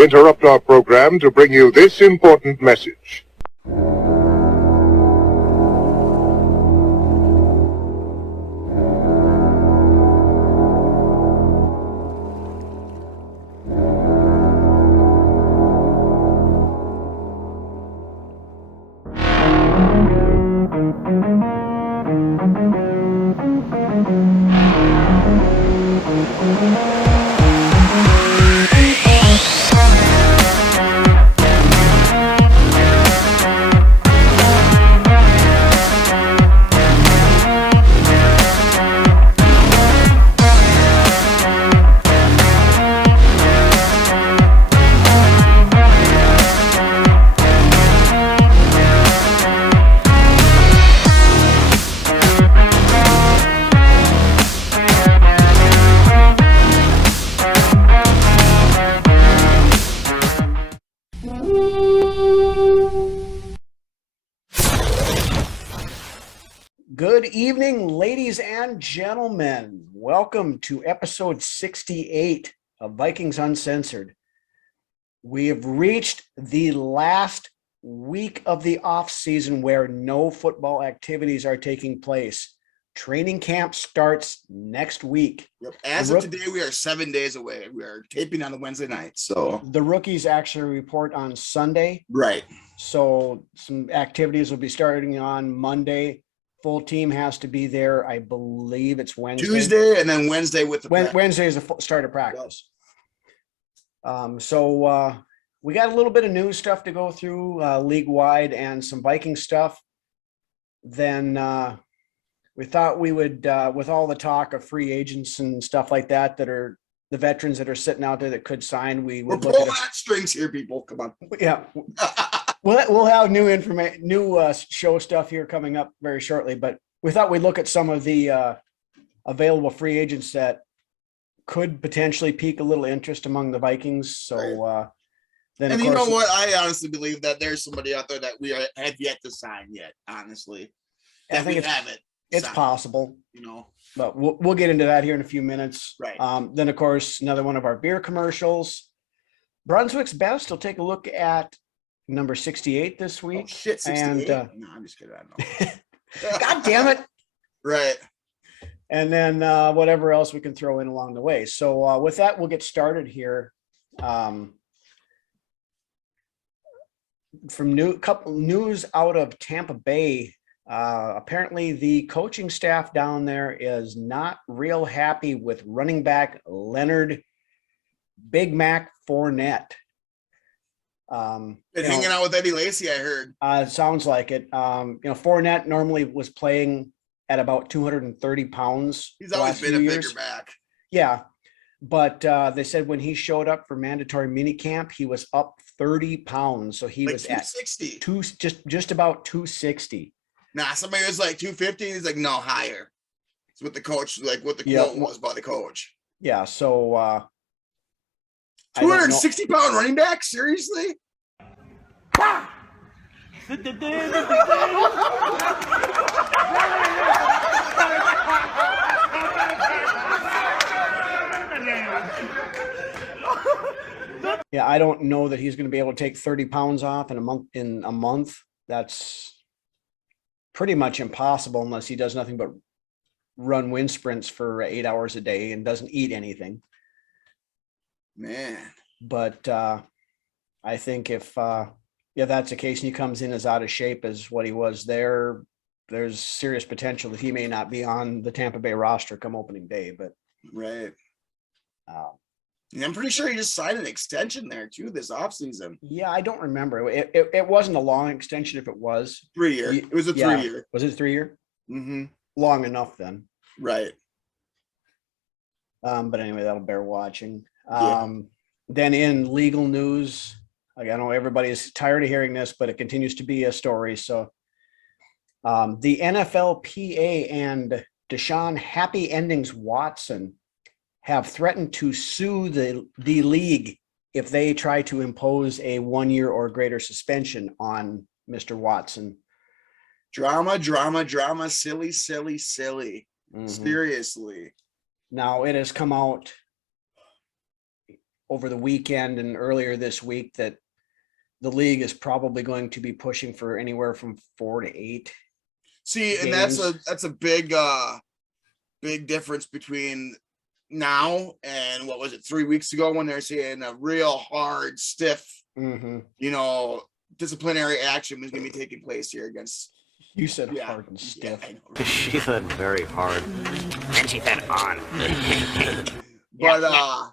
We interrupt our program to bring you this important message. Good evening, ladies and gentlemen. Welcome to episode 68 of Vikings Uncensored. We have reached the last week of the off season where no football activities are taking place. Training camp starts next week. Yep. As of today, we are 7 days away. We are taping on a Wednesday night. So the rookies actually report on Sunday. Right. So some activities will be starting on Monday. Full team has to be there. I believe it's Wednesday. Tuesday and then Wednesday with the Wednesday is the start of practice. So we got a little bit of news stuff to go through league-wide and some Viking stuff. Then we thought we would, with all the talk of free agents and stuff like that, that are the veterans that are sitting out there that could sign, we would We're pulling at strings here, people. Come on. Yeah. We'll have new information, new show stuff here coming up very shortly, but we thought we'd look at some of the available free agents that could potentially pique a little interest among the Vikings. So then, and you know what? I honestly believe that there's somebody out there that we have yet to sign yet. Honestly, I think it's possible, you know, but we'll get into that here in a few minutes. Right. Then, of course, another one of our beer commercials. Brunswicks Best will take a look at number 68 this week. Oh, shit, 68? And, no, I'm just kidding. I know. God damn it. Right. And then whatever else we can throw in along the way. So with that, we'll get started here. From couple news out of Tampa Bay, apparently the coaching staff down there is not real happy with running back Leonard Big Mac Fournette. Been hanging out with Eddie Lacy, I heard. It sounds like it. Fournette normally was playing at about 230 pounds. He's always been a bigger back. Yeah. But they said when he showed up for mandatory mini camp, he was up 30 pounds. So he was 260. At just about 260. Nah, somebody was like 250. He's like, no, higher. It's what the coach, like what the quote was by the coach. Yeah. So 260-pound running back? Seriously? Yeah, I don't know that he's going to be able to take 30 pounds off in a month. That's pretty much impossible unless he does nothing but run wind sprints for 8 hours a day and doesn't eat anything. Man. But I think if that's the case and he comes in as out of shape as what he was there's serious potential that he may not be on the Tampa Bay roster come opening day. But right. And I'm pretty sure he just signed an extension there too this offseason. Yeah, I don't remember. It wasn't a long extension if it was. 3 year. It was a 3 year. Was it 3 year? Mm-hmm. Long enough then. Right. But anyway, that'll bear watching. Then in legal news, I know everybody's tired of hearing this, but it continues to be a story. So the NFLPA and Deshaun Happy Endings Watson have threatened to sue the league if they try to impose a 1 year or greater suspension on Mr. Watson. Drama, silly. Mm-hmm. Seriously. Now it has come out over the weekend and earlier this week that the league is probably going to be pushing for anywhere from 4 to 8. See, and games. that's a big difference between now and what was it 3 weeks ago when they're saying a real hard, stiff, disciplinary action was going to be taking place here against. You said hard and stiff. Yeah, I know. She said very hard. And she said on. But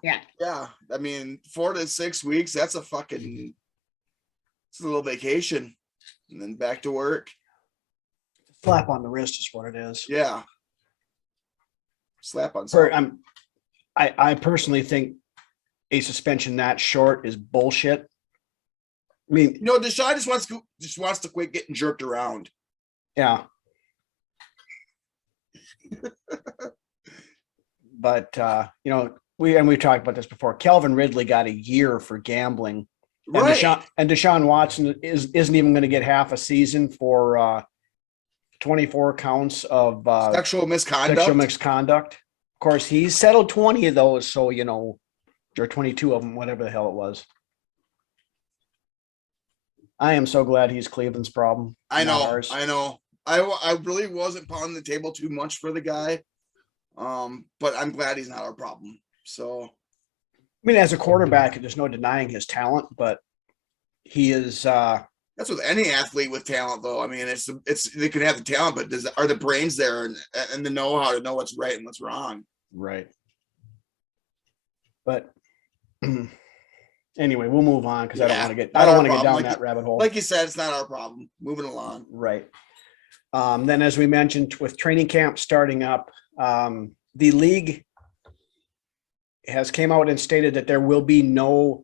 yeah. I mean, 4 to 6 weeks, that's a little vacation. And then back to work. Slap on the wrist is what it is. Yeah. Slap on something. I personally think a suspension that short is bullshit. I mean, Deshaun just wants to quit getting jerked around. Yeah. But we've talked about this before. Calvin Ridley got a year for gambling. Right. And Deshaun Watson isn't even going to get half a season for 24 counts of sexual misconduct. Of course, he's settled 20 of those, so or 22 of them, whatever the hell it was. I am so glad he's Cleveland's problem. I know. I really wasn't pounding the table too much for the guy, but I'm glad he's not our problem. So, I mean, as a quarterback, there's no denying his talent, but he is. That's with any athlete with talent, though. I mean, it's they can have the talent, but are the brains there and the know-how to know what's right and what's wrong? Right. But anyway, we'll move on because I don't want to get down that rabbit hole. Like you said, it's not our problem. Moving along. Right. Then, as we mentioned, with training camp starting up, the league has came out and stated that there will be no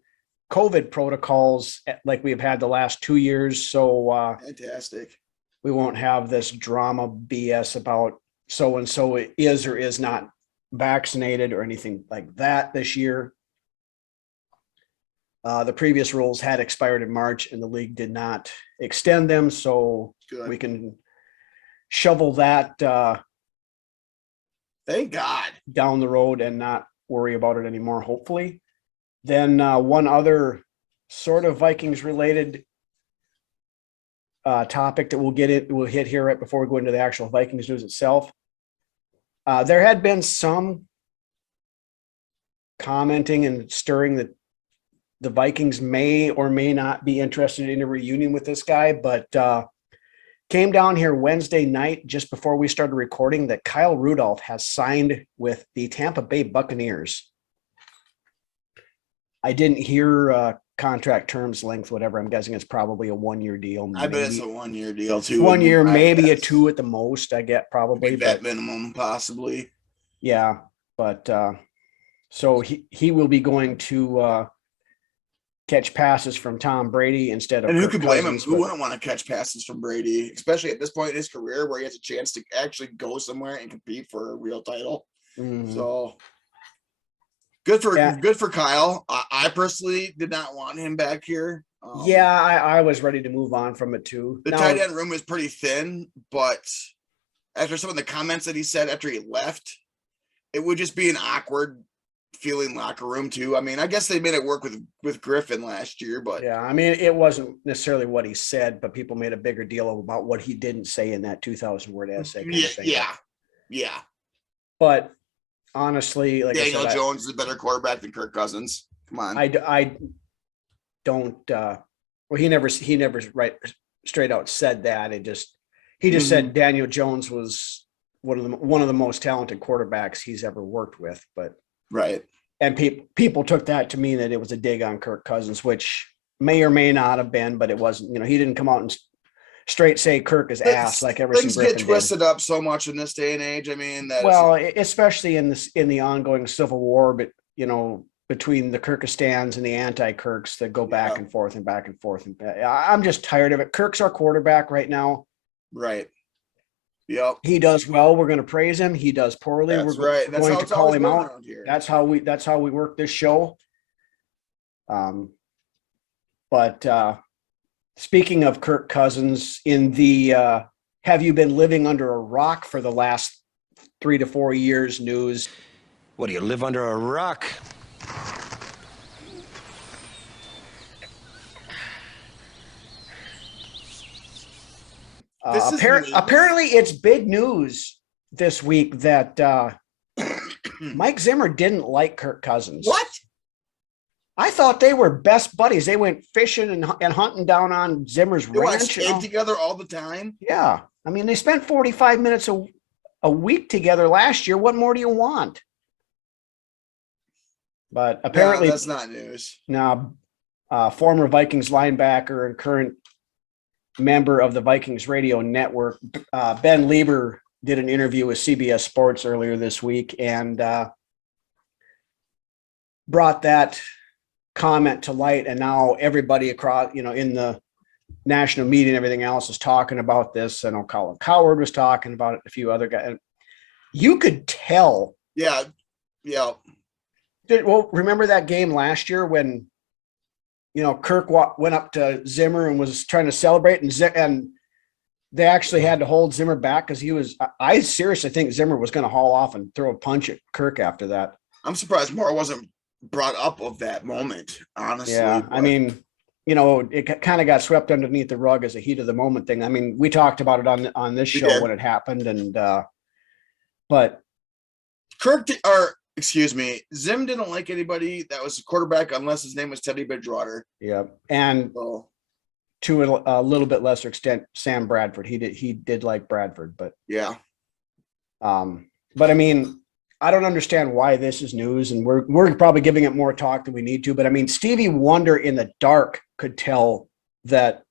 COVID protocols like we've had the last 2 years. So fantastic. We won't have this drama BS about so-and-so is or is not vaccinated or anything like that this year. The previous rules had expired in March and the league did not extend them. So Good. We can shovel that thank God down the road and not worry about it anymore, hopefully. Then one other sort of Vikings related topic that we'll hit here right before we go into the actual Vikings news itself. There had been some commenting and stirring that the Vikings may or may not be interested in a reunion with this guy, but came down here Wednesday night just before we started recording that Kyle Rudolph has signed with the Tampa Bay Buccaneers. I didn't hear contract terms, length, whatever. I'm guessing it's probably a 1-year deal. I bet it's a 1-year deal too. 1 year, maybe a 2 at the most. I get probably that minimum, possibly. Yeah, but so he will be going to catch passes from Tom Brady instead of. And who Kirk could blame Cousins, him? Who wouldn't want to catch passes from Brady, especially at this point in his career where he has a chance to actually go somewhere and compete for a real title? Mm-hmm. So. Good for Kyle. I personally did not want him back here. I was ready to move on from it too. The tight end room was pretty thin, but after some of the comments that he said after he left, it would just be an awkward feeling locker room too. I mean, I guess they made it work with Griffin last year, but yeah, I mean, it wasn't necessarily what he said, but people made a bigger deal about what he didn't say in that 2,000 word essay. Yeah. But honestly, like Daniel Jones is a better quarterback than Kirk Cousins. Come on. I don't. Well, he never right straight out said that. He just said Daniel Jones was one of the most talented quarterbacks he's ever worked with. But right, and people took that to mean that it was a dig on Kirk Cousins, which may or may not have been, but it wasn't. He didn't come out and straight say Kirk is ass like Everson things Griffin get twisted up so much in this day and age. I mean, especially in the ongoing civil war, but between the Kirkistans and the anti-Kirks that go back and forth and back and forth. And I'm just tired of it. Kirk's our quarterback right now. Right. Yep. He does well. We're going to praise him. He does poorly. That's we're right. going to call him out. That's how we work this show. But speaking of Kirk Cousins, in the have you been living under a rock for the last 3 to 4 years news? What do you live under a rock? Apparently, it's big news this week that Mike Zimmer didn't like Kirk Cousins. What? I thought they were best buddies. They went fishing and hunting down on Zimmer's They ranch. stayed together all the time. Yeah. I mean, they spent 45 minutes a week together last year. What more do you want? But apparently that's not news. Now, former Vikings linebacker and current member of the Vikings radio network, Ben Lieber, did an interview with CBS Sports earlier this week and brought that comment to light. And now everybody across, in the national media and everything else is talking about this. I know Colin Cowherd was talking about it, a few other guys. You could tell. Yeah. Well, remember that game last year when, Kirk went up to Zimmer and was trying to celebrate and they actually had to hold Zimmer back because I seriously think Zimmer was going to haul off and throw a punch at Kirk after that. I'm surprised more wasn't brought up of that moment, honestly. Yeah. But I mean, it kind of got swept underneath the rug as a heat of the moment thing. I mean, we talked about it on this show when it happened but Zim didn't like anybody that was a quarterback unless his name was Teddy Bridgewater. Yeah. And to a little bit lesser extent, Sam Bradford. He did like Bradford, but yeah. But I mean, I don't understand why this is news, and we're probably giving it more talk than we need to. But I mean, Stevie Wonder in the dark could tell that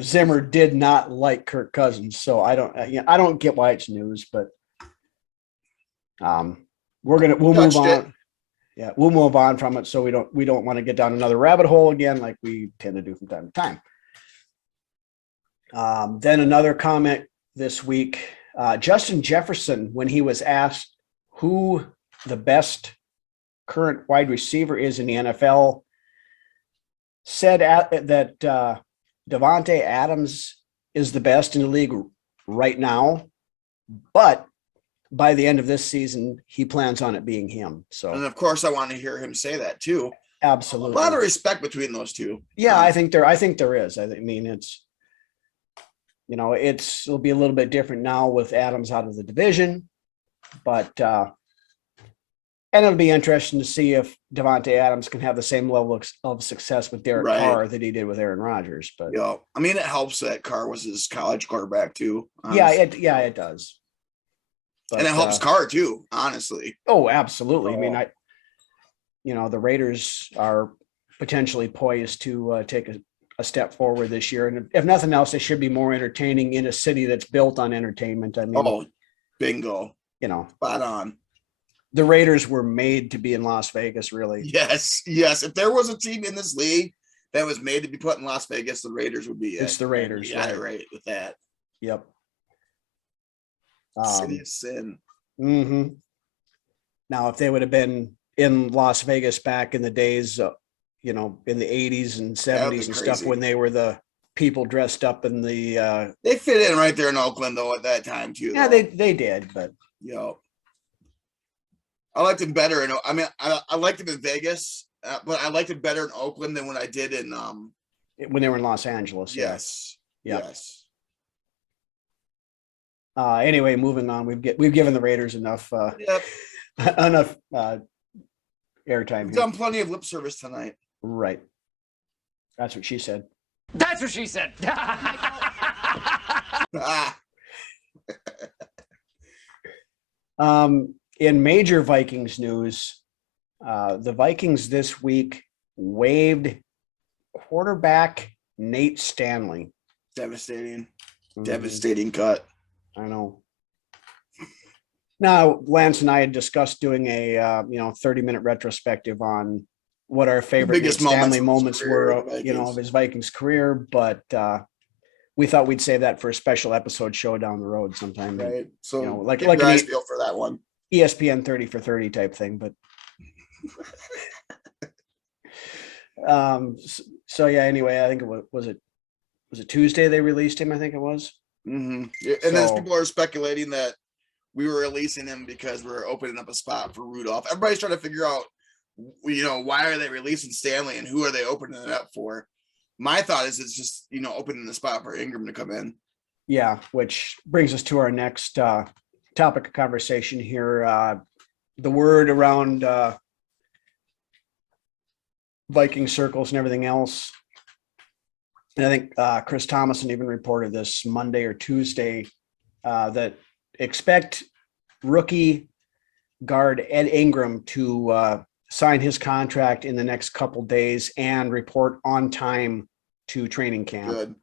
Zimmer did not like Kirk Cousins. So I don't get why it's news, but we'll move on. Yeah, we'll move on from it. So we don't want to get down another rabbit hole again, like we tend to do from time to time. Then another comment this week, Justin Jefferson, when he was asked who the best current wide receiver is in the NFL, said that Devonte Adams is the best in the league right now, but by the end of this season, he plans on it being him. So, and of course, I want to hear him say that too. Absolutely, a lot of respect between those two. Yeah, I think there is. I mean, it'll be a little bit different now with Adams out of the division. But and it'll be interesting to see if Devonte Adams can have the same level of success with Derek Carr that he did with Aaron Rodgers. But yeah, I mean, it helps that Carr was his college quarterback too. Honestly. It does. But, and it helps Carr too, honestly. Oh, absolutely. I mean, the Raiders are potentially poised to take a step forward this year, and if nothing else, they should be more entertaining in a city that's built on entertainment. I mean, bingo. Spot on. The Raiders were made to be in Las Vegas, really. Yes. If there was a team in this league that was made to be put in Las Vegas, the Raiders would be it. It's the Raiders. Yeah, right with that. Yep. City of sin. Mm-hmm. Now, if they would have been in Las Vegas back in the days, in the 80s and 70s and stuff, when they were the people dressed up in the they fit in right there in Oakland though at that time too. Yeah, they did, but I liked him better. I liked him in Vegas, but I liked him better in Oakland than when I did in when they were in Los Angeles. Yes. Yeah. Yes. Anyway, moving on. We've given the Raiders enough enough airtime. We've done plenty of lip service tonight. Right. That's what she said. That's what she said. In major Vikings news, the Vikings this week waived quarterback Nate Stanley. Devastating. Devastating cut. I know. Now, Lance and I had discussed doing a 30-minute retrospective on what our favorite Nate Stanley moments were, of his Vikings career, but we thought we'd save that for a special episode show down the road sometime. Right. So like an feel for that one. ESPN 30 for 30 type thing, but so yeah, anyway, I think it was it Tuesday they released him, I think it was. Mm-hmm. Yeah, and then people are speculating that we were releasing him because we're opening up a spot for Rudolph. Everybody's trying to figure out, why are they releasing Stanley and who are they opening it up for? My thought is it's just, opening the spot for Ingram to come in. Yeah, which brings us to our next topic of conversation here. The word around Viking circles and everything else. And I think Chris Thomason even reported this Monday or Tuesday that expect rookie guard Ed Ingram to sign his contract in the next couple days and report on time to training camp. Good.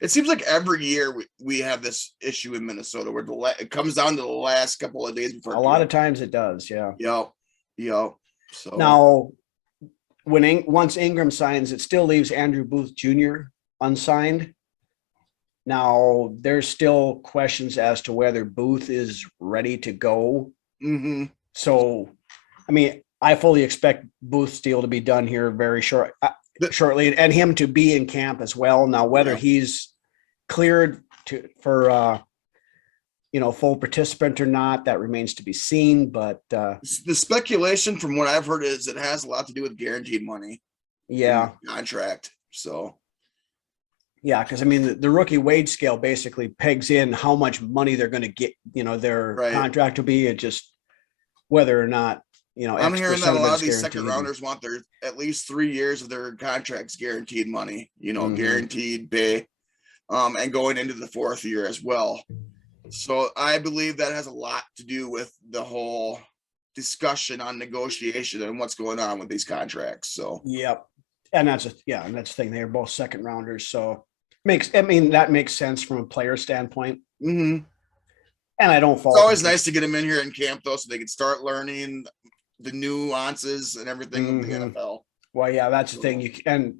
It seems like every year we have this issue in Minnesota where it comes down to the last couple of days before. A lot of times it does, yeah. Yep. So now, once Ingram signs, it still leaves Andrew Booth Jr. unsigned. Now, there's still questions as to whether Booth is ready to go. Mm-hmm. So, I mean, I fully expect Booth's deal to be done here very shortly, and him to be in camp as well. Now, whether he's cleared for full participant or not, that remains to be seen. But the speculation from what I've heard is it has a lot to do with guaranteed money. Yeah. Contract. So. Yeah, because I mean, the rookie wage scale basically pegs in how much money they're going to get. Their contract will be. It just whether or not I'm hearing that a lot of these guaranteed. second rounders want their at least 3 years of their contracts guaranteed money. Guaranteed pay, and going into the 4th year as well. So I believe that has a lot to do with the whole discussion on negotiation and what's going on with these contracts. So yep, and that's the thing. They're both second rounders, so that makes sense from a player standpoint. Mm-hmm. And I don't fault. It's always nice to get them in here in camp though, so they can start learning the nuances and everything of the NFL. Well, yeah, that's the thing.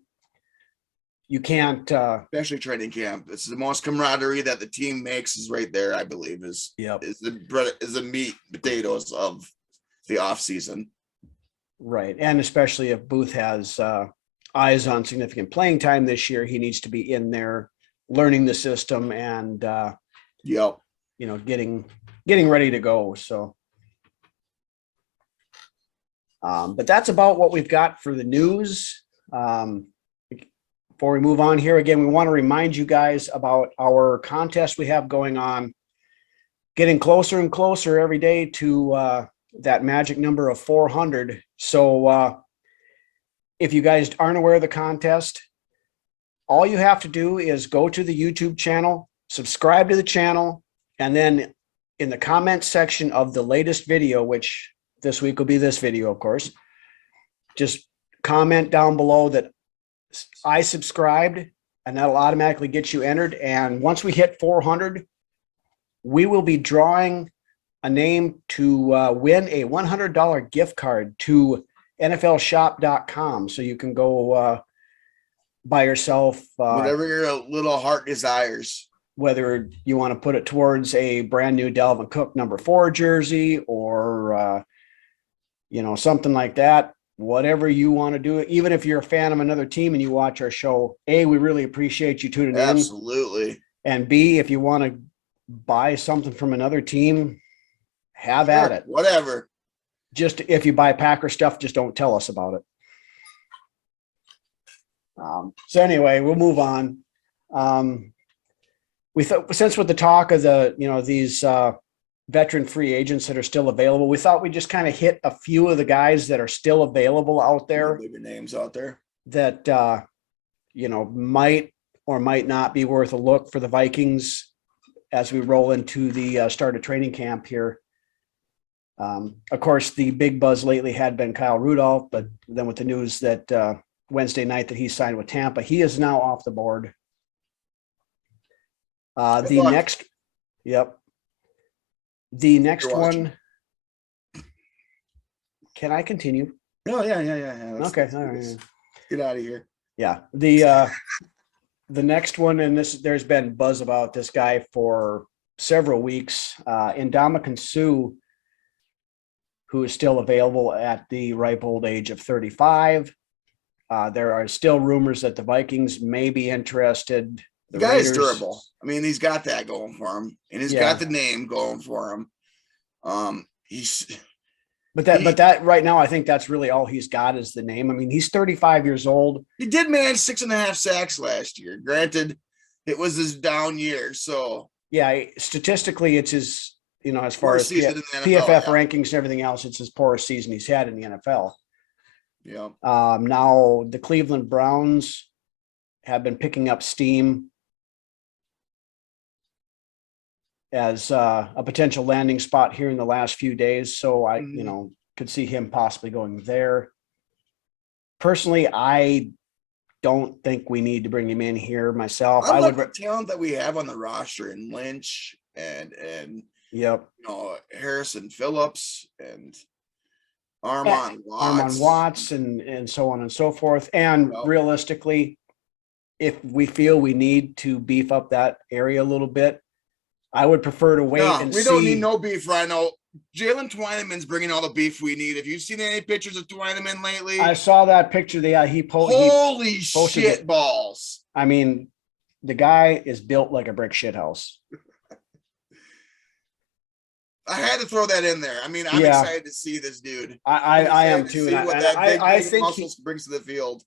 You can't, especially training camp. It's the most camaraderie that the team makes is right there. I believe is the meat potatoes of the off season. Right, and especially if Booth has eyes on significant playing time this year, he needs to be in there learning the system and getting ready to go. So, but that's about what we've got for the news. Before we move on here, again, we want to remind you guys about our contest we have going on, getting closer and closer every day to that magic number of 400. So if you guys aren't aware of the contest, all you have to do is go to the YouTube channel, subscribe to the channel, and then in the comments section of the latest video, which this week will be this video, of course, just comment down below that I subscribed, and that'll automatically get you entered. And once we hit 400, we will be drawing a name to win a $100 gift card to NFLshop.com. So you can go buy yourself whatever your little heart desires. Whether you want to put it towards a brand new Dalvin Cook number 4 jersey or, something like that. Whatever you want to do, even if you're a fan of another team and you watch our show, A, we really appreciate you tuning in. Absolutely. And B, if you want to buy something from another team, have at it. Whatever. Just if you buy Packer stuff, just don't tell us about it. So anyway, we'll move on. We thought, since with the talk of these veteran free agents that are still available, we thought we'd just kind of hit a few of the guys that are still available out there. Bigger names out there that might or might not be worth a look for the Vikings as we roll into the start of training camp here. Of course, the big buzz lately had been Kyle Rudolph, but then with the news that Wednesday night that he signed with Tampa, he is now off the board. The next one. Can I continue? Oh, yeah. Okay. All right. Get out of here. Yeah. The next one, and there's been buzz about this guy for several weeks. Ndamukong Suh, who is still available at the ripe old age of 35. There are still rumors that the Vikings may be interested. The guy is durable. I mean, he's got that going for him, and he's got the name going for him. But that right now, I think that's really all he's got is the name. I mean, he's 35 years old. He did manage 6.5 sacks last year. Granted, it was his down year, so Statistically, it's his, as far Worst as season in the NFL, PFF yeah. rankings and everything else, it's his poorest season he's had in the NFL. Yeah. Now the Cleveland Browns have been picking up steam as a potential landing spot here in the last few days. So I, could see him possibly going there. Personally, I don't think we need to bring him in here myself. I like the talent that we have on the roster, and Lynch and yep, Harrison Phillips and Armand Watts and so on and so forth. And realistically, if we feel we need to beef up that area a little bit, I would prefer to wait and see. We don't need no beef right now. Jalen Twyneman's bringing all the beef we need. Have you seen any pictures of Twyneman lately? I saw that picture. He posted. Holy shit balls. I mean, the guy is built like a brick shit house. I had to throw that in there. I mean, I'm excited to see this dude. I am too. See what that big muscles brings to the field.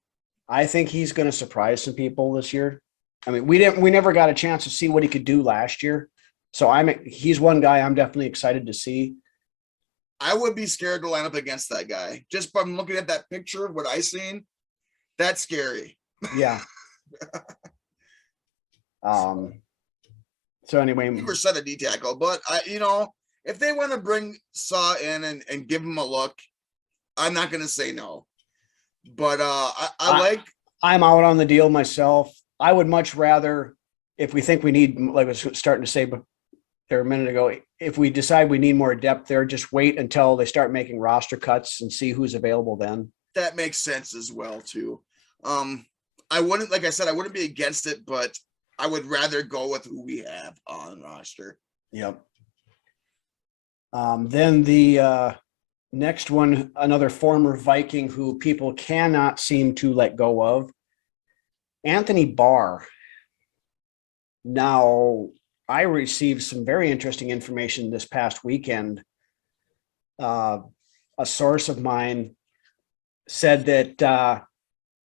I think he's going to surprise some people this year. I mean, we never got a chance to see what he could do last year. So he's one guy I'm definitely excited to see. I would be scared to line up against that guy. Just from looking at that picture, what I seen, that's scary. Yeah. So anyway, we were set a D tackle, but if they want to bring Saw in and give him a look, I'm not going to say no. But I'm out on the deal myself. I would much rather, if we think we need, like I was starting to say there a minute ago, if we decide we need more depth there, just wait until they start making roster cuts and see who's available then. That makes sense as well too. I wouldn't, like I said, I wouldn't be against it, but I would rather go with who we have on roster. Yep. Then the next one, another former Viking who people cannot seem to let go of, Anthony Barr. Now, I received some very interesting information this past weekend. A source of mine said that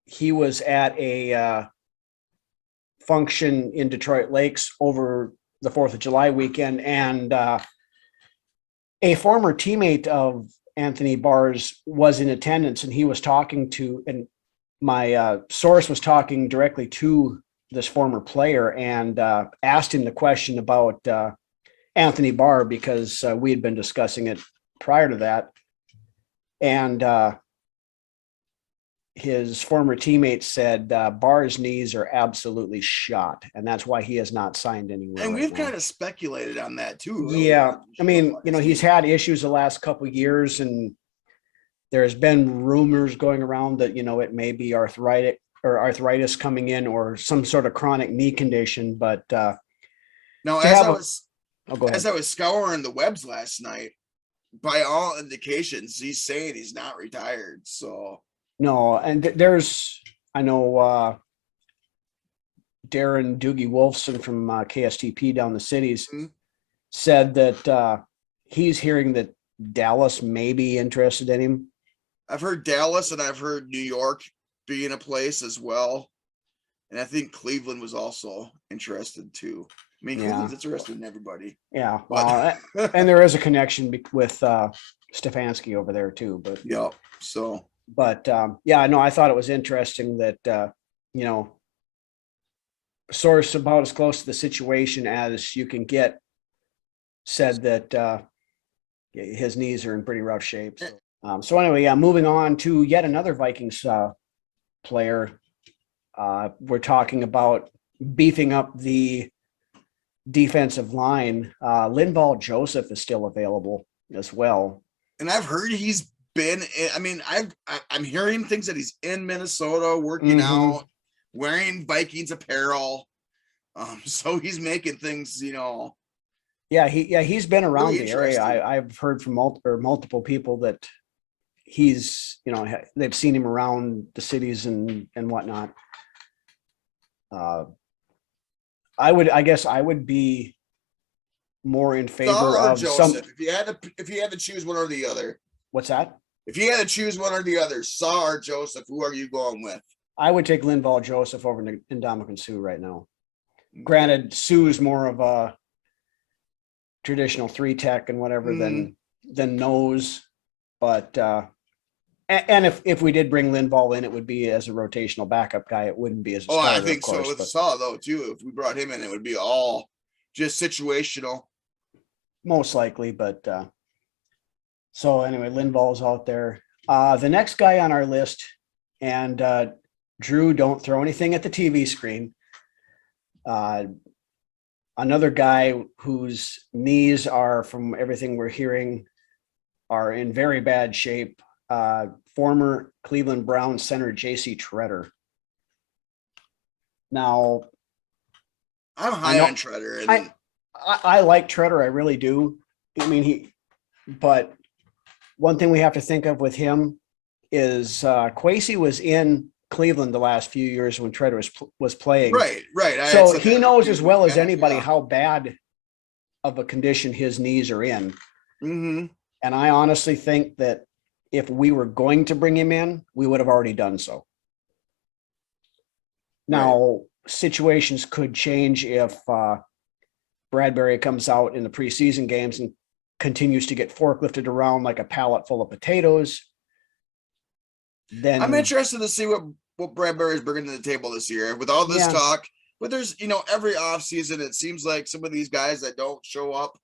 he was at a function in Detroit Lakes over the 4th of July weekend, and a former teammate of Anthony Barr's was in attendance, and he was talking to, and my source was talking directly to this former player and asked him the question about Anthony Barr, because we had been discussing it prior to that. And his former teammate said Barr's knees are absolutely shot, and that's why he has not signed anywhere. And we've kind of speculated on that too. Really. Yeah. I mean, he's had issues the last couple of years, and there's been rumors going around that, it may be arthritis coming in or some sort of chronic knee condition. But now, as I was scouring the webs last night, by all indications, he's saying he's not retired. So no, and I know Darren Doogie Wolfson from KSTP down the cities said that he's hearing that Dallas may be interested in him. I've heard Dallas, and I've heard New York being a place as well. And I think Cleveland was also interested too. I mean, Cleveland's interested in everybody. Yeah. Well, and there is a connection with Stefanski over there too, but yeah. So, but I thought it was interesting that, source about as close to the situation as you can get said that his knees are in pretty rough shape. So anyway, moving on to yet another Vikings player. We're talking about beefing up the defensive line. Linval Joseph is still available as well. And I've heard he's been, I'm hearing things that he's in Minnesota working out, wearing Vikings apparel. So he's making things, Yeah, he's been around really the area. I've heard from multiple people that he's, they've seen him around the cities and whatnot. I would be more in favor of Joseph. If you had to choose one or the other. What's that? If you had to choose one or the other, Saw or Joseph, who are you going with? I would take Linval Joseph over Ndamukong Suh right now. Granted, Suh's more of a traditional 3-tech and whatever than nose. But and if we did bring Linval in, it would be as a rotational backup guy. It wouldn't be as a starter, I think of course, so with but Saw though too. If we brought him in, it would be all just situational. most likely. But so anyway, Linval's out there. The next guy on our list, and Drew, don't throw anything at the TV screen. Another guy whose knees are, from everything we're hearing, are in very bad shape. Former Cleveland Browns center J.C. Tretter. Now, I'm high on Tretter. And I like Tretter. I really do. I mean, but one thing we have to think of with him is Kwesi was in Cleveland the last few years when Tretter was playing. Right. So he knows as well as anybody how bad of a condition his knees are in. Mm-hmm. And I honestly think that if we were going to bring him in, we would have already done so. Now, situations could change if Bradbury comes out in the preseason games and continues to get forklifted around like a pallet full of potatoes. Then I'm interested to see what Bradbury is bringing to the table this year with all this talk. But there's, every offseason, it seems like some of these guys that don't show up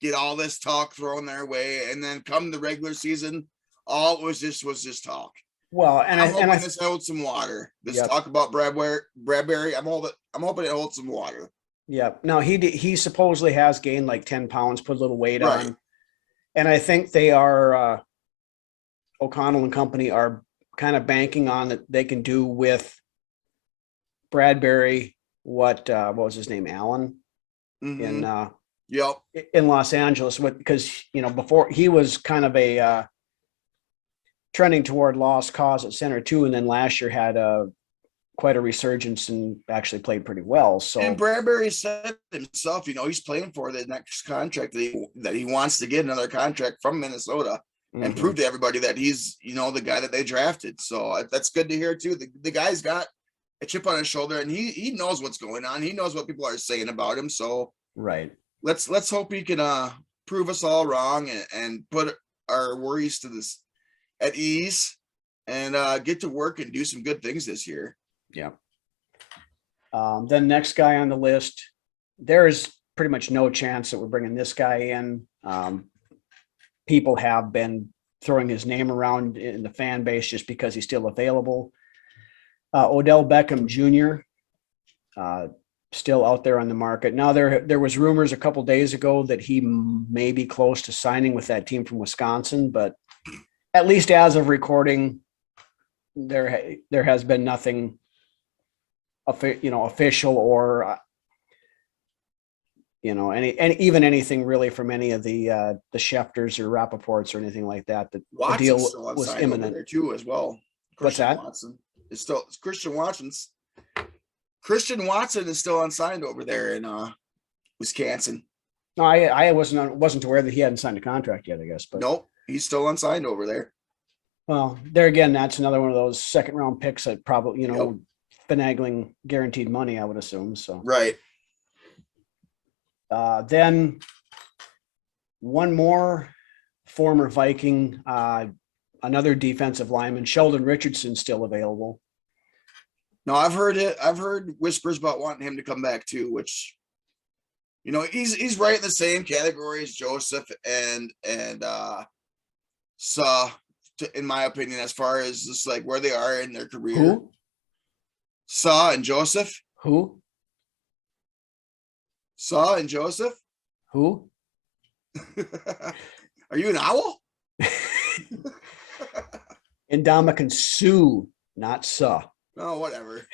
get all this talk thrown their way, and then come the regular season, all it was just talk. Well, and I'm hoping this holds some water. This talk about Bradbury, I'm hoping it holds some water. Yeah. No, he supposedly has gained like 10 pounds, put a little weight on. And I think they are, O'Connell and company are kind of banking on that they can do with Bradbury what was his name, Allen, in Los Angeles, because before he was kind of a trending toward lost cause at center too, and then last year had quite a resurgence and actually played pretty well. So, and Bradbury said himself, he's playing for the next contract that he wants to get another contract from Minnesota and prove to everybody that he's the guy that they drafted. So that's good to hear too. The guy's got a chip on his shoulder, and he knows what's going on. He knows what people are saying about him. So let's hope he can prove us all wrong and put our worries at ease and get to work and do some good things this year. Yeah. Then next guy on the list, there is pretty much no chance that we're bringing this guy in. People have been throwing his name around in the fan base just because he's still available. Odell Beckham Jr. Still out there on the market. Now there was rumors a couple days ago that he may be close to signing with that team from Wisconsin, but at least as of recording, there has been nothing official or even anything really from any of the Schefters or Rappaports or anything like that. The deal was imminent there too as well. What's that? Watson is still Christian Watson is still unsigned over there in Wisconsin. No, I wasn't aware that he hadn't signed a contract yet, I guess. But nope, he's still unsigned over there. Well, there again, that's another one of those second round picks that probably, finagling guaranteed money, I would assume. So right. Then one more former Viking, another defensive lineman, Sheldon Richardson, still available. No, I've heard whispers about wanting him to come back too, which, he's right in the same category as Joseph and Saw, in my opinion, as far as just like where they are in their career. Who? Saw and Joseph. Who? Saw and Joseph. Who? Are you an owl? Ndamukong Suh, not Saw. Oh, whatever.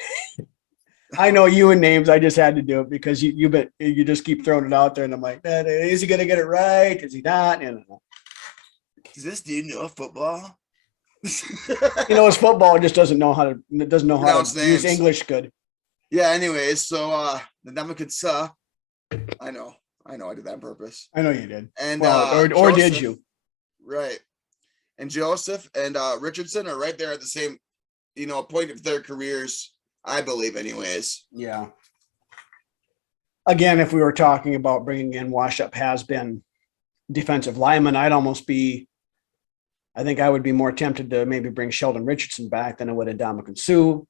I know you and names. I just had to do it because you just keep throwing it out there, and I'm like, is he gonna get it right? Is he not? Does this dude know football? He knows football, just doesn't know how to use English good. Yeah. Anyways, so the Ndamukong Suh. I know. I did that on purpose. I know you did. And or Joseph, did you? Right. And Joseph and Richardson are right there at the same, point of their careers, I believe, anyways. Yeah. again, if we were talking about bringing in washed-up has-been defensive lineman, I think I would be more tempted to maybe bring Sheldon Richardson back than I would Adofo-Mensah.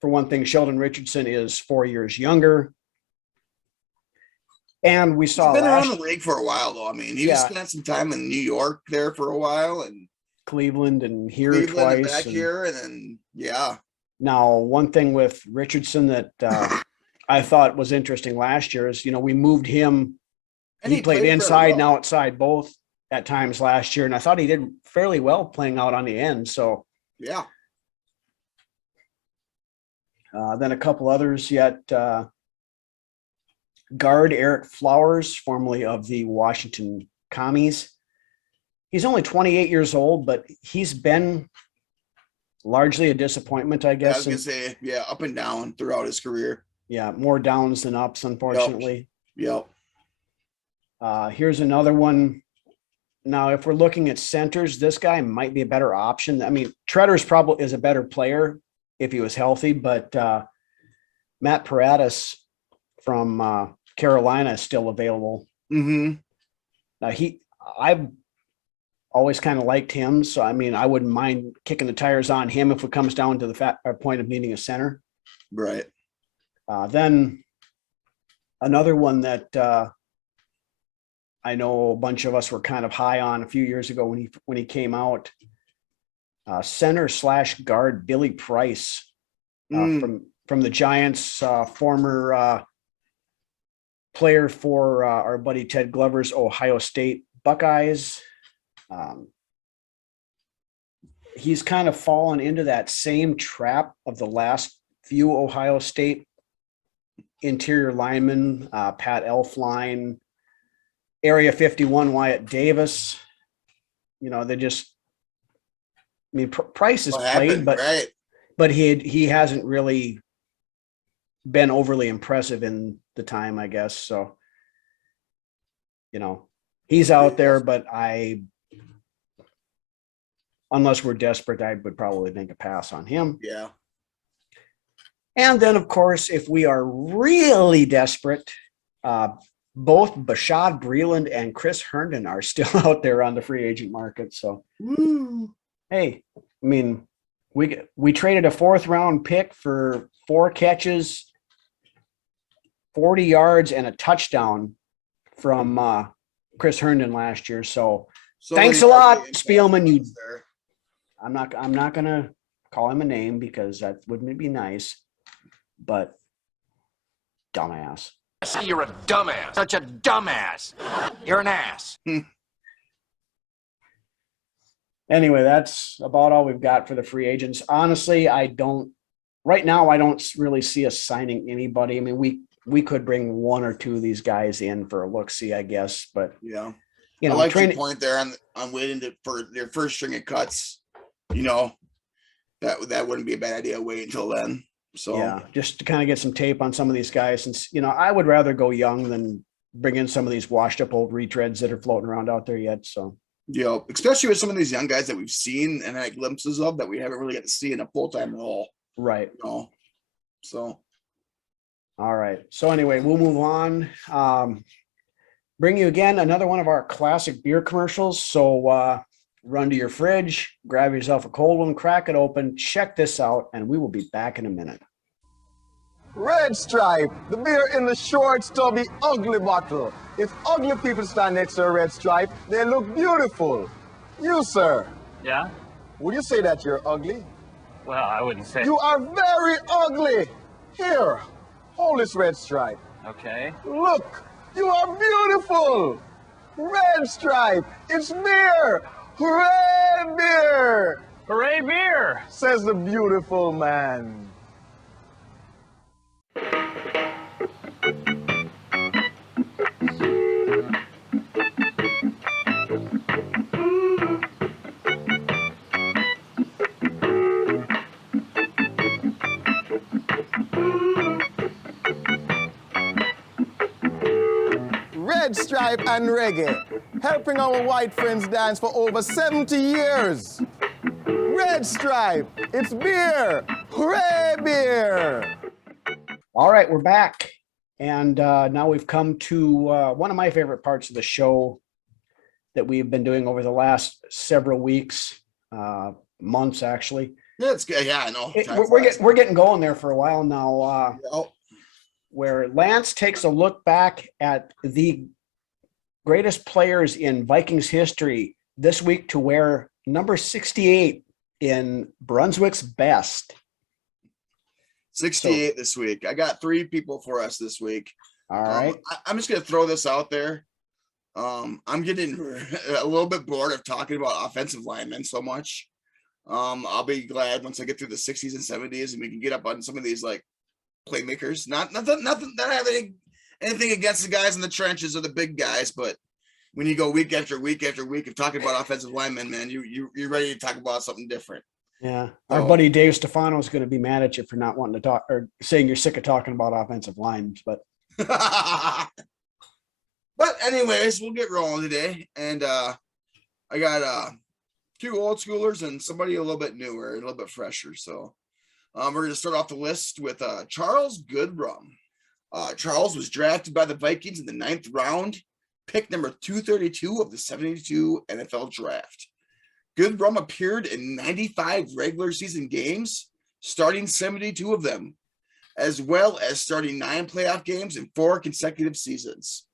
For one thing, Sheldon Richardson is 4 years younger. And we saw he's been around the league for a while, though. I mean, he just spent some time in New York there for a while, and Cleveland and here Cleveland twice. And back here, and then, yeah. Now, one thing with Richardson that I thought was interesting last year is, we moved him. And he played inside and outside both at times last year, and I thought he did fairly well playing out on the end. So, yeah. Then a couple others yet. Guard Eric Flowers, formerly of the Washington Commies. He's only 28 years old, but he's been largely a disappointment, I guess. I was going to say, yeah, up and down throughout his career. Yeah, more downs than ups, unfortunately. Yep. Here's another one. Now, if we're looking at centers, this guy might be a better option. I mean, Tretter's probably is a better player if he was healthy, but Matt Paradis from Carolina is still available. Mm-hmm. Now, I've always kind of liked him, so I mean, I wouldn't mind kicking the tires on him if it comes down to the point of needing a center. Right. Then another one that I know a bunch of us were kind of high on a few years ago when he came out. Center / guard Billy Price from the Giants, former player for our buddy Ted Glover's Ohio State Buckeyes. He's kind of fallen into that same trap of the last few Ohio State interior linemen, Pat Elflein, Area 51 Wyatt Davis. They just, I mean, Price has played, but he hasn't really been overly impressive in the time, I guess. So, he's out there, but unless we're desperate, I would probably make a pass on him. Yeah. And then, of course, if we are really desperate, both Bashad Breeland and Chris Herndon are still out there on the free agent market. So, hey, I mean, we traded a 4th round pick for 4 catches, 40 yards, and a touchdown from Chris Herndon last year. So thanks a lot, Spielman. I'm not gonna call him a name because that wouldn't be nice, but dumbass. You're a dumbass. Such a dumbass. You're an ass. Anyway, that's about all we've got for the free agents. Honestly, right now, I don't really see us signing anybody. I mean, we could bring 1 or 2 of these guys in for a look-see, I guess, but yeah. I like your point there on waiting for their first string of cuts. That wouldn't be a bad idea. Wait until then. So yeah, just to kind of get some tape on some of these guys, since I would rather go young than bring in some of these washed up old retreads that are floating around out there yet. So yeah, especially with some of these young guys that we've seen and had glimpses of that we haven't really got to see in a full-time role. Right. So all right. So anyway, we'll move on. Bring you again another one of our classic beer commercials. So run to your fridge, grab yourself a cold one, crack it open, check this out, and we will be back in a minute. Red Stripe, the beer in the short, stubby, ugly bottle. If ugly people stand next to a Red Stripe, they look beautiful. You, sir. Yeah? Would you say that you're ugly? Well, I wouldn't say. You are very ugly. Here, hold this Red Stripe. Okay. Look, you are beautiful. Red Stripe, it's beer. Hooray, beer! Hooray, beer! Says the beautiful man. Red Stripe and reggae, helping our white friends dance for over 70 years. Red Stripe, it's beer. Hooray, beer. All right, we're back. And now we've come to one of my favorite parts of the show that we've been doing over the last several weeks, months actually. Yeah, it's good. Yeah, I know. We're getting going there for a while now. Where Lance takes a look back at the greatest players in Vikings history this week to wear number 68 in Brunswick's best. 68 this week. I got 3 people for us this week. All right. I'm just going to throw this out there. I'm getting a little bit bored of talking about offensive linemen so much. I'll be glad once I get through the 60s and 70s and we can get up on some of these like playmakers. Nothing that I have anything against the guys in the trenches or the big guys, but when you go week after week after week of talking about offensive linemen, man, you're ready to talk about something different. Yeah. Our buddy Dave Stefano is going to be mad at you for not wanting to talk or saying you're sick of talking about offensive lines, but anyways, we'll get rolling today. And I got 2 old schoolers and somebody a little bit newer, a little bit fresher. So we're going to start off the list with Charles Goodrum. Charles was drafted by the Vikings in the 9th round, pick number 232 of the 72 NFL draft. Goodrum appeared in 95 regular season games, starting 72 of them, as well as starting 9 playoff games in 4 consecutive seasons.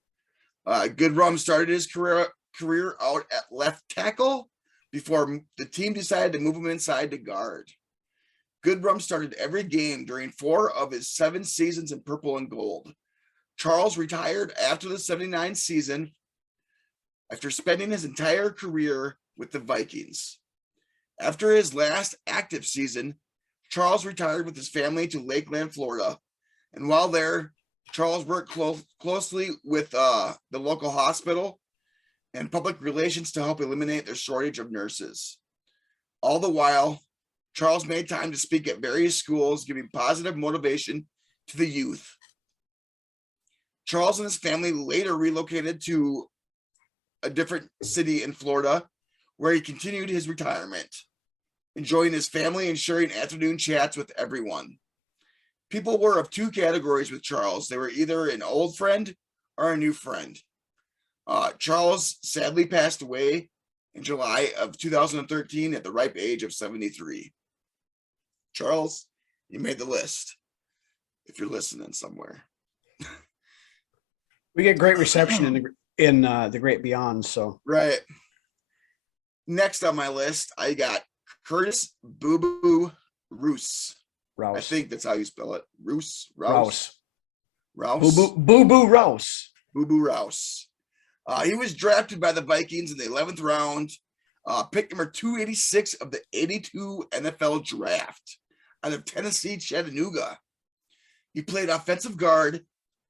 Goodrum started his career out at left tackle before the team decided to move him inside to guard. Goodrum started every game during 4 of his 7 seasons in purple and gold. Charles retired after the 79 season after spending his entire career with the Vikings. After his last active season, Charles retired with his family to Lakeland, Florida. And while there, Charles worked closely with the local hospital and public relations to help eliminate their shortage of nurses. All the while, Charles made time to speak at various schools, giving positive motivation to the youth. Charles and his family later relocated to a different city in Florida, where he continued his retirement, enjoying his family and sharing afternoon chats with everyone. People were of 2 categories with Charles. They were either an old friend or a new friend. Charles sadly passed away in July of 2013 at the ripe age of 73. Charles, you made the list, if you're listening somewhere. We get great reception in the Great Beyond. So right. Next on my list, I got Curtis Boo Boo Roos. Rouse. I think that's how you spell it. Roos. Rouse. Rouse. Boo Boo Rouse. Boo Boo Rouse. He was drafted by the Vikings in the 11th round, pick number 286 of the 82 NFL draft out of Tennessee, Chattanooga. He played offensive guard,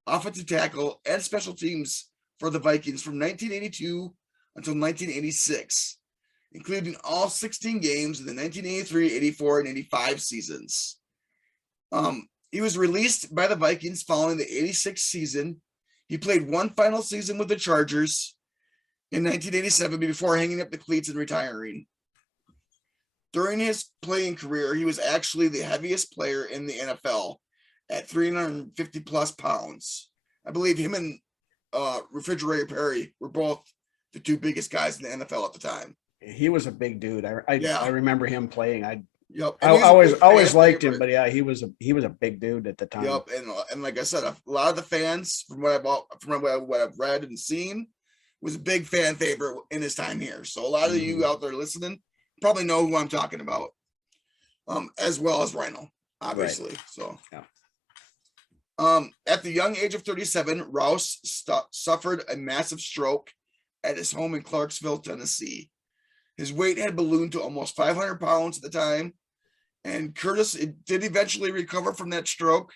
offensive tackle, and special teams for the Vikings from 1982 until 1986, including all 16 games in the 1983, 84, and 85 seasons. He was released by the Vikings following the 86 season. He played 1 final season with the Chargers in 1987 before hanging up the cleats and retiring. During his playing career, he was actually the heaviest player in the NFL at 350 plus pounds. I believe him and Refrigerator Perry were both the 2 biggest guys in the NFL at the time. He was a big dude. I remember him playing. I always liked him, but yeah, he was a big dude at the time. Yep, and like I said, a lot of the fans from what I've read and seen was a big fan favorite in his time here. So a lot of you out there listening probably know who I'm talking about, as well as Rhino, obviously. Right. So yeah. At the young age of 37, Rouse suffered a massive stroke at his home in Clarksville, Tennessee. His weight had ballooned to almost 500 pounds at the time, and Curtis did eventually recover from that stroke,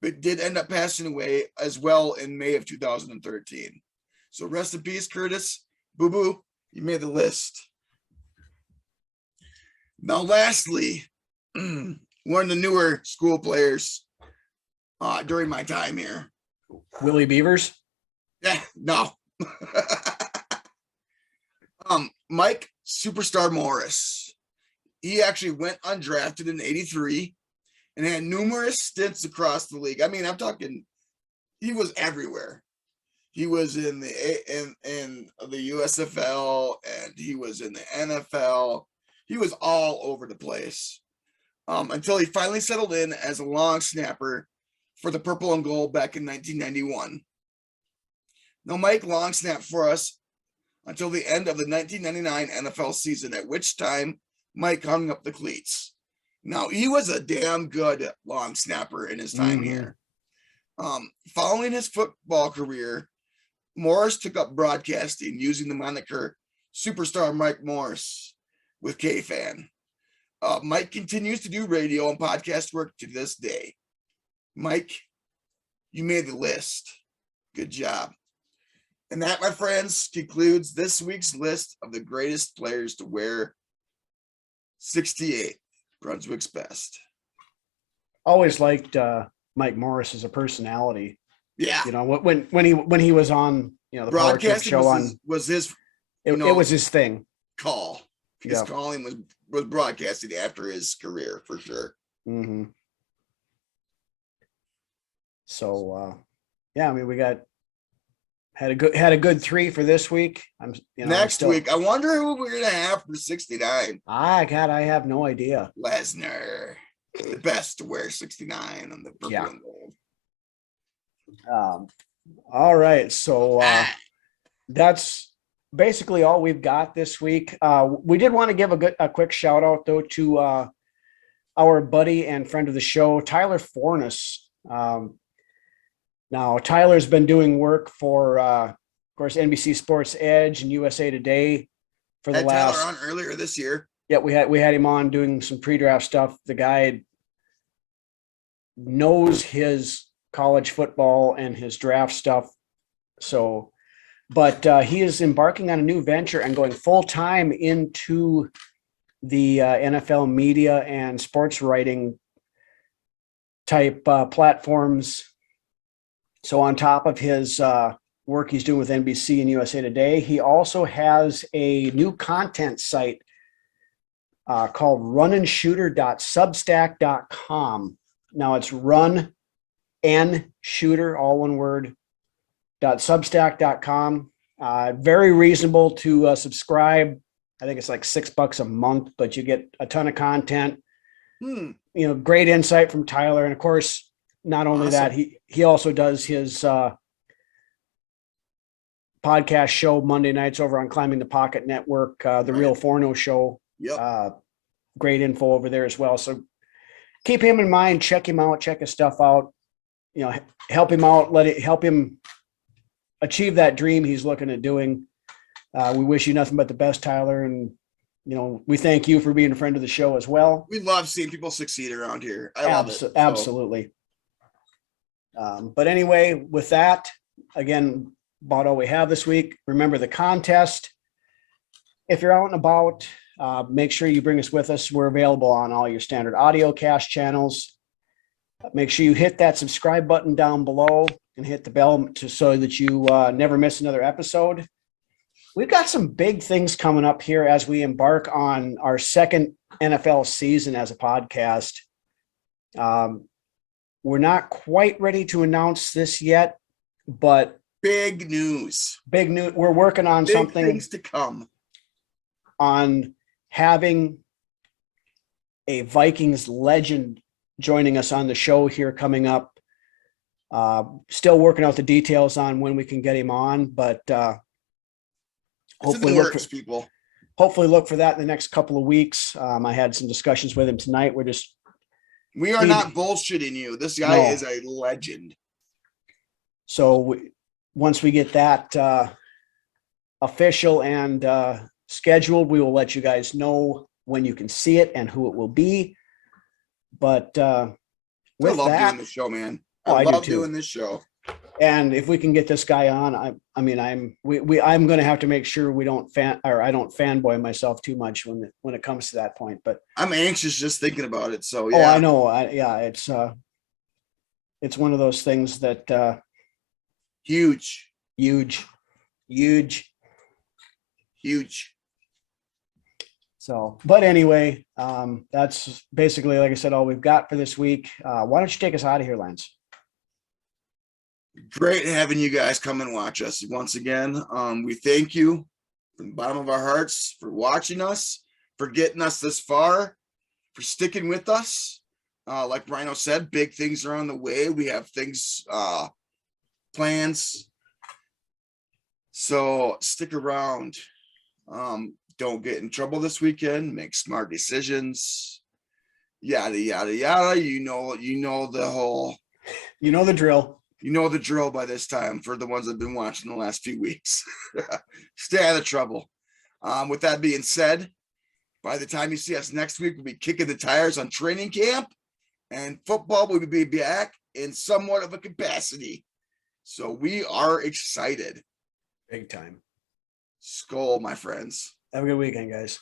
but did end up passing away as well in May of 2013. So rest in peace, Curtis. Boo Boo, you made the list. Now, lastly, one of the newer school players during my time here. Willie Beavers? Yeah, no. Mike Superstar Morris. He actually went undrafted in '83 and had numerous stints across the league. I mean, I'm talking he was everywhere. He was in the USFL, and he was in the NFL. He was all over the place until he finally settled in as a long snapper for the Purple and Gold back in 1991. Now, Mike long snapped for us until the end of the 1999 NFL season, at which time Mike hung up the cleats. Now, he was a damn good long snapper in his time here. Following his football career, Morris took up broadcasting using the moniker Superstar Mike Morris with K-Fan. Mike continues to do radio and podcast work to this day. Mike, you made the list. Good job. And that, my friends, concludes this week's list of the greatest players to wear 68, Brunswick's best. Always liked Mike Morris as a personality. Yeah. You know, when he was on, you know, the broadcasting show was his it was his thing. Call. His calling was broadcasting after his career for sure. Mm-hmm. So yeah, I mean, we had a good 3 for this week. Next week, I wonder who we're gonna have for 69. I have no idea. Lesnar, the best to wear 69 on the purple and gold. All right, so that's basically all we've got this week. We did want to give a quick shout out though to our buddy and friend of the show, Tyler Fornes. Now, Tyler's been doing work for, of course, NBC Sports Edge and USA Today for the last. Tyler on earlier this year. Yeah, we had him on doing some pre-draft stuff. The guy knows his college football and his draft stuff. So, but he is embarking on a new venture and going full time into the NFL media and sports writing type platforms. So on top of his work he's doing with NBC and USA Today, he also has a new content site called runandshooter.substack.com. Now it's run and shooter, all one word, .substack.com. Very reasonable to subscribe. I think it's like $6 a month, but you get a ton of content. You know, great insight from Tyler. And of course, not only that, he also does his podcast show Monday nights over on Climbing the Pocket Network, the Real Forno Show. Yep. Great info over there as well. So keep him in mind, check him out, check his stuff out, you know, help him out, help him achieve that dream he's looking at doing. We wish you nothing but the best, Tyler. And, you know, we thank you for being a friend of the show as well. We love seeing people succeed around here. I love it. So. Absolutely. But anyway, with that, again, about all we have this week. Remember the contest. If you're out and about, make sure you bring us with us. We're available on all your standard audio cast channels. Make sure you hit that subscribe button down below and hit the bell so that you never miss another episode. We've got some big things coming up here as we embark on our second NFL season as a podcast. We're not quite ready to announce this yet, but big news. We're working on big something things to come. On having a Vikings legend joining us on the show here coming up. Still working out the details on when we can get him on, but hopefully look for that in the next couple of weeks. I had some discussions with him tonight. We are not bullshitting you. This guy is a legend. So once we get that official and scheduled, we will let you guys know when you can see it and who it will be. But with I love that, doing this show, man. I love do too. doing this show. And if we can get this guy on, I'm going to have to make sure I don't fanboy myself too much when it comes to that point. But I'm anxious just thinking about it. So yeah. Oh, I know. It's one of those things that huge. So, but anyway, that's basically, like I said, all we've got for this week. Why don't you take us out of here, Lance? Great having you guys come and watch us once again. We thank you from the bottom of our hearts for watching us, for getting us this far, for sticking with us. Like Rhino said, big things are on the way. We have things, plans. So stick around. Don't get in trouble this weekend. Make smart decisions. Yada yada yada. You know the whole. You know the drill. You know the drill by this time for the ones that have been watching the last few weeks. Stay out of trouble. With that being said, by the time you see us next week, we'll be kicking the tires on training camp, and football will be back in somewhat of a capacity. So we are excited. Big time. Skol, my friends. Have a good weekend, guys.